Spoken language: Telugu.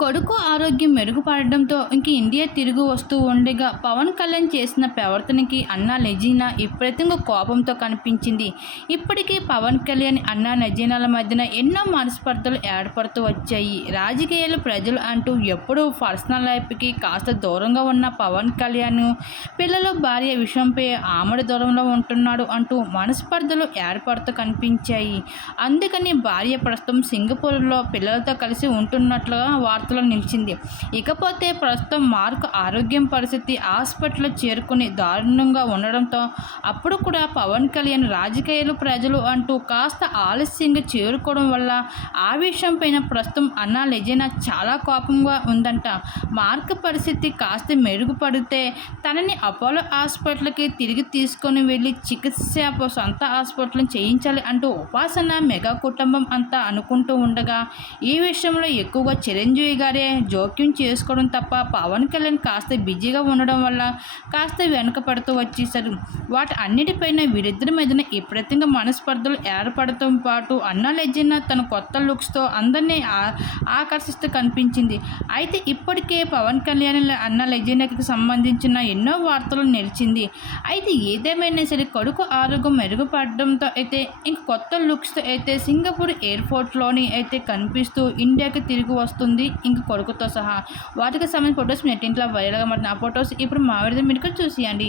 కొడుకు ఆరోగ్యం మెరుగుపడడంతో ఇంక ఇండియా తిరిగి వస్తూ ఉండగా పవన్ కళ్యాణ్ చేసిన ప్రవర్తనకి అన్నా లెజీనా విపరీతంగా కోపంతో కనిపించింది. ఇప్పటికీ పవన్ కళ్యాణ్ అన్నా లెజీనాల మధ్యన ఎన్నో మనస్పర్ధలు ఏర్పడుతూ వచ్చాయి. రాజకీయాలు ప్రజలు అంటూ ఎప్పుడూ పర్సనల్ లైఫ్కి కాస్త దూరంగా ఉన్న పవన్ కళ్యాణ్ పిల్లలు భార్య విషయంపై ఆమడి దూరంలో ఉంటున్నాడు అంటూ మనస్పర్ధలు ఏర్పడుతూ కనిపించాయి. అందుకని భార్య ప్రస్తుతం సింగపూర్లో పిల్లలతో కలిసి ఉంటున్నట్లుగా వార్త వార్తలో నిలిచింది. ఇకపోతే ప్రస్తుతం మార్క్ ఆరోగ్యం పరిస్థితి హాస్పిటల్లో చేరుకుని దారుణంగా ఉండడంతో అప్పుడు కూడా పవన్ కళ్యాణ్ రాజకీయాలు ప్రజలు అంటూ కాస్త ఆలస్యంగా చేరుకోవడం వల్ల ఆ విషయం పైన ప్రస్తుతం అన్న లెజెనా చాలా కోపంగా ఉందంట. మార్క్ పరిస్థితి కాస్త మెరుగుపడితే తనని అపోలో హాస్పిటల్కి తిరిగి తీసుకొని వెళ్ళి చికిత్స సొంత హాస్పిటల్ చేయించాలి అంటూ ఉపాసన మెగా కుటుంబం అంతా అనుకుంటూ ఉండగా ఈ విషయంలో ఎక్కువగా చిరంజీవి గారే జోక్యం చేసుకోవడం తప్ప పవన్ కళ్యాణ్ కాస్త బిజీగా ఉండడం వల్ల కాస్త వెనకపడుతూ వచ్చేసారు వాటి అన్నిటిపైన వీరిద్దరి మధ్యన విపరీతంగా మనస్పర్ధలు ఏర్పడటంతో పాటు అన్న లెజెన్న తన కొత్త లుక్స్తో అందరినీ ఆకర్షిస్తూ కనిపించింది. అయితే ఇప్పటికే పవన్ కళ్యాణ్ అన్న లెజ్జినకి సంబంధించిన ఎన్నో వార్తలు నిలిచింది. అయితే ఏదేమైనా సరే కొడుకు ఆరోగ్యం మెరుగుపడడంతో అయితే ఇంక కొత్త లుక్స్తో అయితే సింగపూర్ ఎయిర్పోర్ట్లోని అయితే కనిపిస్తూ ఇండియాకి తిరిగి వస్తుంది. ఇంకా కొడుకుతో సహా. వాటికి సంబంధించిన ఫొటోస్ నెట్టింట్లో వైరల్గా మరి నా ఫొటోస్ ఇప్పుడు మా విడుదల మీరు చూసియండి.